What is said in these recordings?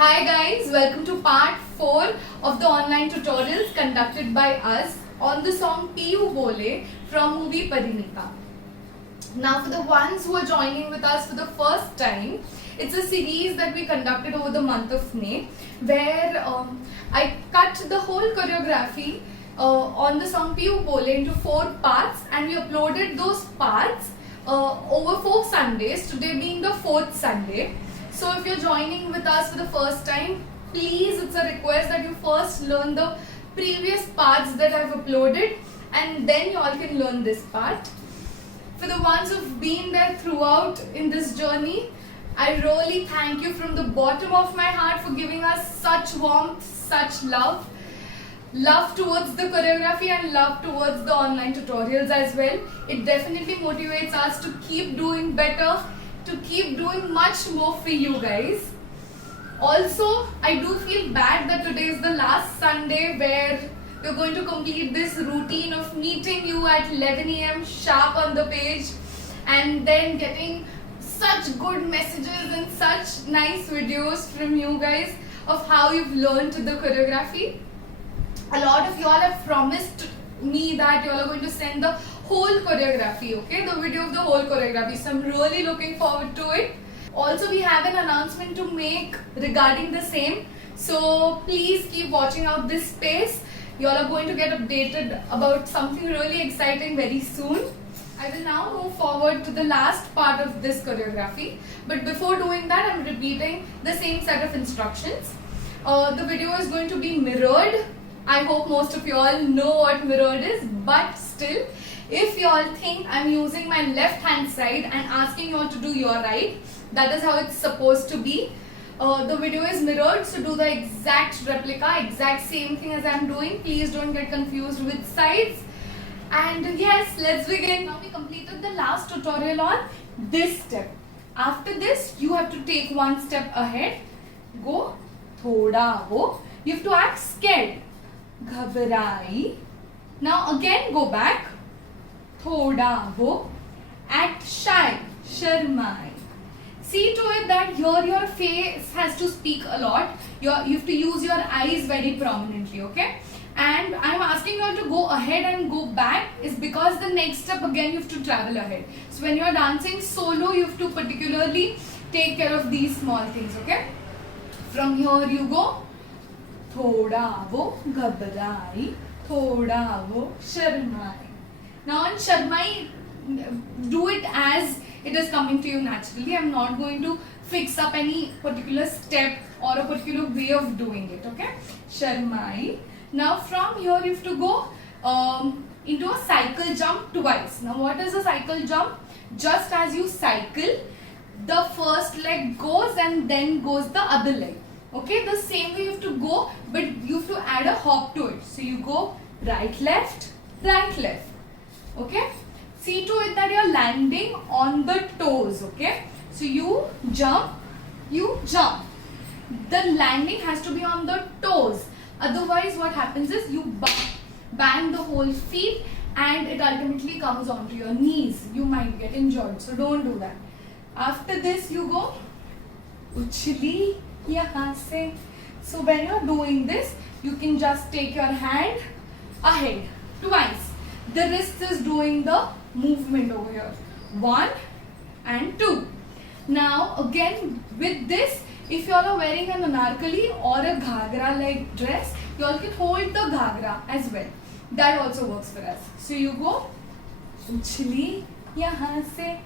Hi guys, welcome to part 4 of the online tutorials conducted by us on the song Piyu Bole from movie Parinita. Now for the ones who are joining with us for the first time, it's a series that we conducted over the month of May where I cut the whole choreography on the song Piyu Bole into 4 parts and we uploaded those parts over 4 Sundays, today being the 4th Sunday. So if you're joining with us for the first time, please, it's a request that you first learn the previous parts that I've uploaded and then you all can learn this part. For the ones who've been there throughout in this journey, I really thank you from the bottom of my heart for giving us such warmth, such love. Love towards the choreography and love towards the online tutorials as well. It definitely motivates us to keep doing better, to keep doing much more for you guys. Also, I do feel bad that today is the last Sunday where we're going to complete this routine of meeting you at 11 AM sharp on the page and then getting such good messages and such nice videos from you guys of how you've learned the choreography. A lot of you all have promised me that you all are going to send the whole choreography, okay, the video of the whole choreography, so I'm really looking forward to it. Also, we have an announcement to make regarding the same, so please keep watching out this space. You all are going to get updated about something really exciting very soon. I will now move forward to the last part of this choreography, but before doing that, I'm repeating the same set of instructions. The video is going to be mirrored. I hope most of you all know what mirrored is, but still, if you all think I'm using my left hand side and asking you all to do your right, that is how it's supposed to be. The video is mirrored, so do the exact replica, exact same thing as I'm doing. Please don't get confused with sides. And yes, let's begin. Now we completed the last tutorial on this step. After this, you have to take one step ahead. Go thoda wo. You have to act scared. Ghabrai. Now again go back. Thoda wo. Act shy. Sharmai. See to it that here your face has to speak a lot. You have to use your eyes very prominently, okay? And I'm asking you all to go ahead and go back is because the next step again you have to travel ahead. So when you are dancing solo, you have to particularly take care of these small things, okay? From here you go. Thoda wo ghabrai, thoda wo sharmai. Now on sharmai, do it as it is coming to you naturally. I'm not going to fix up any particular step or a particular way of doing it, okay? Sharmai. Now from here you have to go into a cycle jump twice. Now what is a cycle jump? Just as you cycle, the first leg goes and then goes the other leg. Okay, the same way you have to go, but you have to add a hop to it. So you go right, left, right, left. Okay, see to it that you're landing on the toes. Okay, so you jump, the landing has to be on the toes. Otherwise, what happens is you bang the whole feet and it ultimately comes onto your knees. You might get injured, so don't do that. After this, you go uchli yahan se. So when you're doing this, you can just take your hand ahead twice. The wrist is doing the movement over here. 1 and 2. Now again with this, if you all are wearing an anarkali or a ghagra like dress, you all can hold the ghagra as well. That also works for us. So you go uchli yahan se.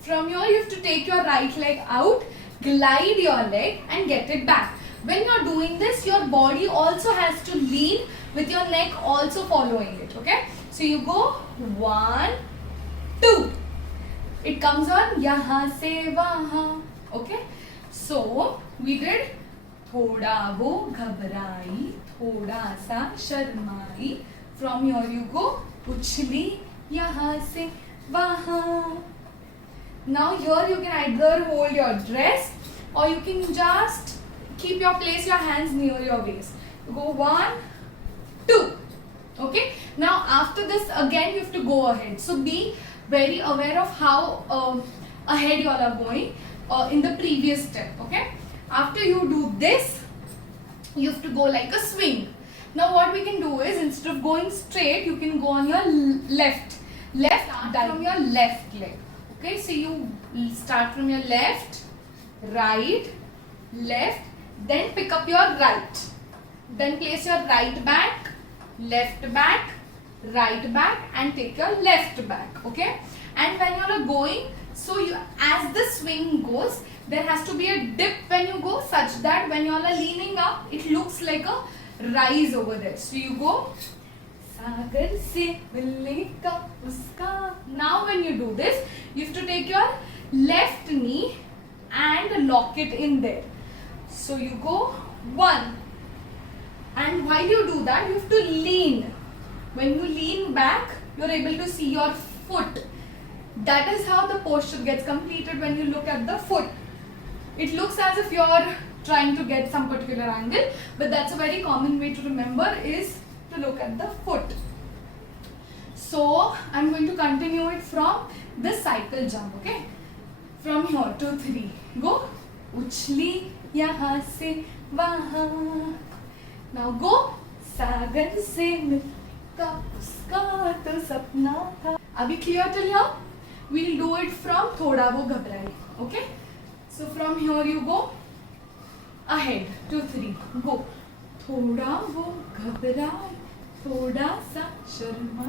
From here you have to take your right leg out, glide your leg and get it back. When you are doing this, your body also has to lean with your neck also following it, okay? So you go 1, 2. It comes on yahan se wahan, okay? So we did thoda wo ghabrai, thoda sa sharmai. From here you go uchli yahan se wahan. Now here you can either hold your dress or you can just place your hands near your waist. You go 1, 2. Okay. Now after this again you have to go ahead. So be very aware of how ahead you all are going in the previous step. Okay. After you do this, you have to go like a swing. Now what we can do is, instead of going straight, you can go on your left from your left leg. Okay, so you start from your left, right, left, then pick up your right. Then place your right back, left back, right back, and take your left back. Okay, and when you are going, so you, as the swing goes, there has to be a dip when you go, such that when you all are leaning up, it looks like a rise over there. So you go सागर से मिलने का उसका. Now when you do this, you have to take your left knee and lock it in there. So you go 1, and while you do that, you have to lean. When you lean back, you are able to see your foot. That is how the posture gets completed. When you look at the foot, it looks as if you are trying to get some particular angle, but that's a very common way to remember, is to look at the foot. So I'm going to continue it from the cycle jump. Okay, from here to 3, go उछली यहाँ से वहाँ. Now go सागर से मिलता उसका तो सपना था. अभी clear till here? We'll do it from थोड़ा वो घबराए. Okay, so from here you go ahead to 3, go थोड़ा वो घबराए थोड़ा सा शर्मा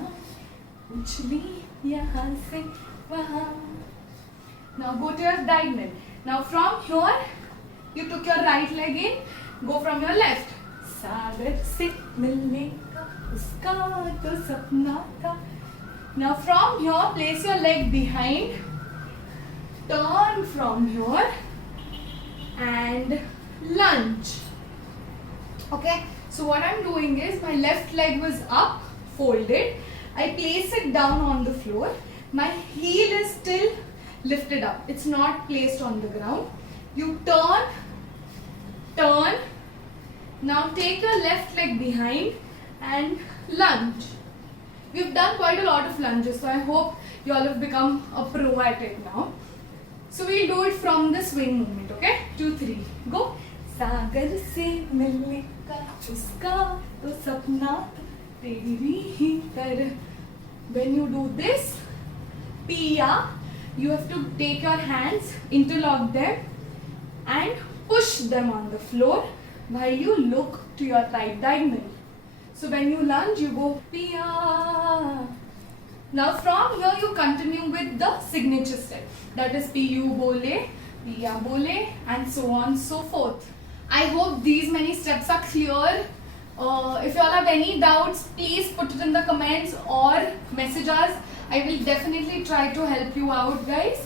उछली यहाँ से वहाँ. Now go to your diagonal. Now from here, you took your right leg in, go from your left. सागर से मिलने का उसका तो सपना था. Now from here, place your leg behind, turn from here and lunge. Okay, so what I'm doing is, my left leg was up, folded. I place it down on the floor. My heel is still lifted up. It's not placed on the ground. You turn. Now take your left leg behind and lunge. We've done quite a lot of lunges, so I hope you all have become a pro at it now. So we'll do it from the swing movement. Okay, 2, 3, go. सागर से मिलने का उसका तो सपना तेरी ही तरह. When you do this, Pia, you have to take your hands, interlock them and push them on the floor while you look to your right diagonal. So when you lunge, you go Pia. Now from here you continue with the signature step. That is Piyu bole, Pia bole, and so on so forth. I hope these many steps are clear. If you all have any doubts, please put it in the comments or message us. I will definitely try to help you out, guys.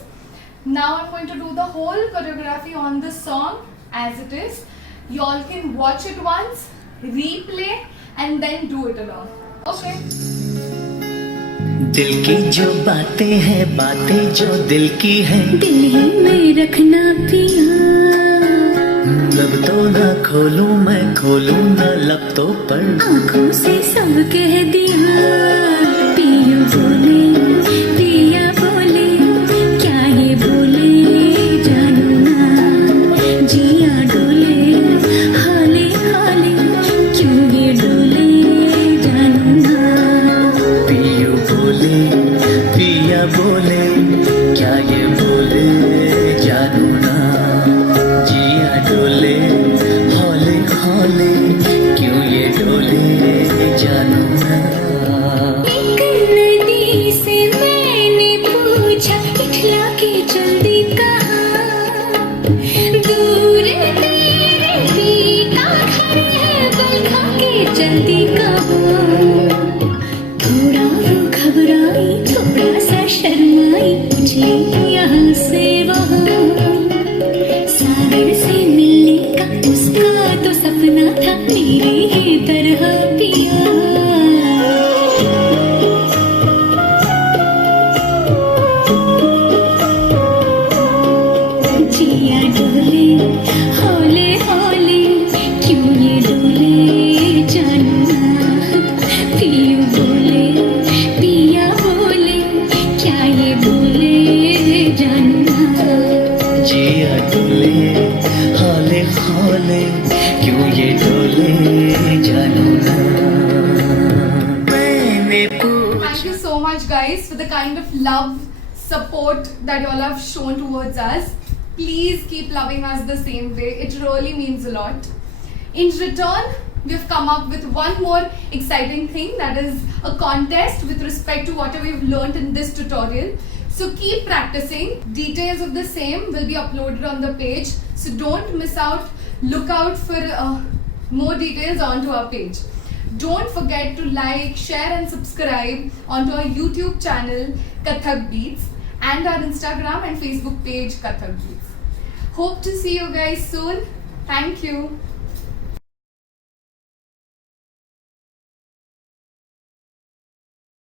Now I'm going to do the whole choreography on this song as it is. You all can watch it once, replay, and then do it along. Okay. दिल की जो बातें हैं, बातें जो दिल की हैं, दिल ही में रखना पिया. लब तो ना खोलूं मैं, खोलूं ना लब तो पर. आँखों से सब कह दिया. पिया बोले, पिया बोले, क्या ये बोले जानू ना. जिया डोले, हाले हाले, क्यों ये डोले जानू ना. पियू बोले, पिया बोले, क्या ये बोले जानू ना. जिया डोले, हौले हौले, क्यों ये डोले जानू ना. एक नदी से मैंने पूछा, इठला के जल्दी कहाँ. दूर तेरे भी का घर है, बलखा के जल्दी कहाँ. थोड़ा वो घबराई, थोड़ा सा शर्माई, उछली यहाँ से वहाँ. सागर से मिलने का उसका तो सपना था, मेरी ही तरह पिया. जिया डोले, हौले हौले, क्यों ये डोले जानू ना. पियू बोले, पिया बोले, क्या ये बोले जानू ना. जिया डोले, हौले of love, support that you all have shown towards us. Please keep loving us the same way. It really means a lot. In return, we've come up with one more exciting thing, that is a contest with respect to whatever we've learned in this tutorial. So keep practicing. Details of the same will be uploaded on the page. So don't miss out. Look out for more details onto our page. Don't forget to like, share and subscribe onto our YouTube channel Kathak Beats and our Instagram and Facebook page Kathak Beats. Hope to see you guys soon. Thank you.